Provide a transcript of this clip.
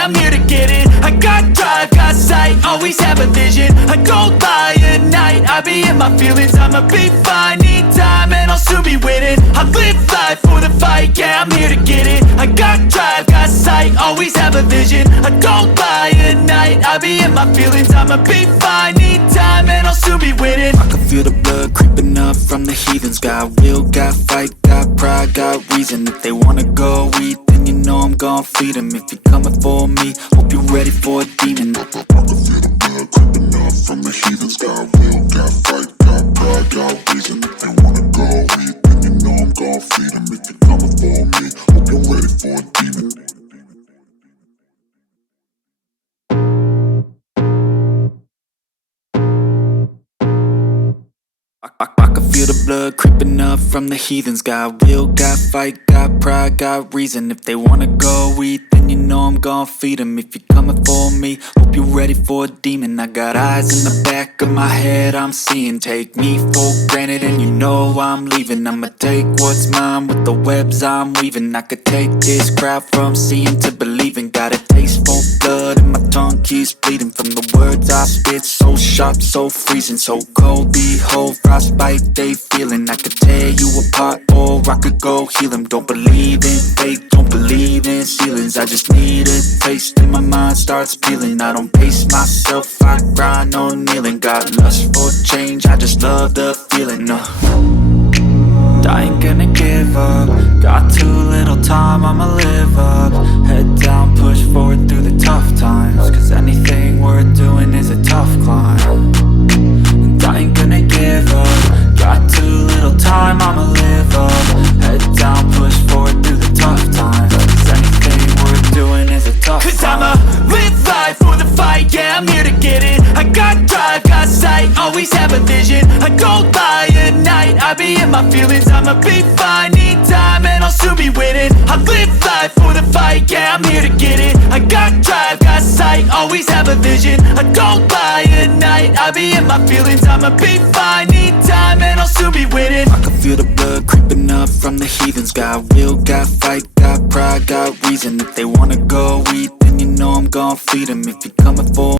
yeah, I'm here to get it. I got drive, got sight, always have a vision. I don't lie at night, I be in my feelings. I'ma be fine, need time and I'll soon be winning. I live life for the fight, yeah, I'm here to get it. I got drive, got sight, always have a vision. I don't lie at night, I be in my feelings. I'ma be fine, need time and I'll soon be winning. I can feel the blood creeping up from the heathens. Got will, got fight, got pride, got reason. If they wanna go eat, then you know I'm gon' feed them. If you're coming for me, hope you're ready for a demon. I can feel the blood creeping up from the heathens. Got will, got fight, got pride, got reason. If they wanna go eat, then you know I'm gon' feed them. If you're coming for me, hope you're ready for a demon. I can feel the blood creeping up from the heathens. Got will, got fight, got pride, got reason. If they wanna go eat, then you know I'm gon' feed them. If you're coming for me, hope you're ready for a demon. I got eyes in the back of my head, I'm seeing. Take me for granted and you know I'm leaving. I'ma take what's mine with the webs I'm weaving. I could take this crowd from seeing to believing. Got a taste for blood and my tongue keeps bleeding. From the words I spit, so sharp, so freezing. So cold, behold, frostbite they feeling. I could tear you apart or I could go heal them. Don't believe in fate, don't believe in ceilings. I just need a taste and my mind starts peeling. I don't pace myself, I grind on kneeling. Got lust for change, I just love the feeling. I ain't gonna give up. Got too little time, I'ma live up. Head down, push forward through the tough times. Cause anything worth doing is a tough climb. And I ain't gonna give up. Got too little time, I'ma live up. Head down, push forward through the tough times. Cause anything worth doing is a tough climb. Cause I'ma live life for the fight, yeah, I'm here to get it. I got drive, got sight, always have a vision. I don't lie at night, I be in my feelings. I'ma be fine, need time and I'll soon be winning. I live life for the fight, yeah, I'm here to get it. I got drive, got sight, always have a vision. I don't lie at night, I be in my feelings. I'ma be fine, need time and I'll soon be winning. I can feel the blood creeping up from the heathens. Got will, got fight, got pride, got reason. If they wanna go eat, then you know I'm gon' feed them. If you're coming for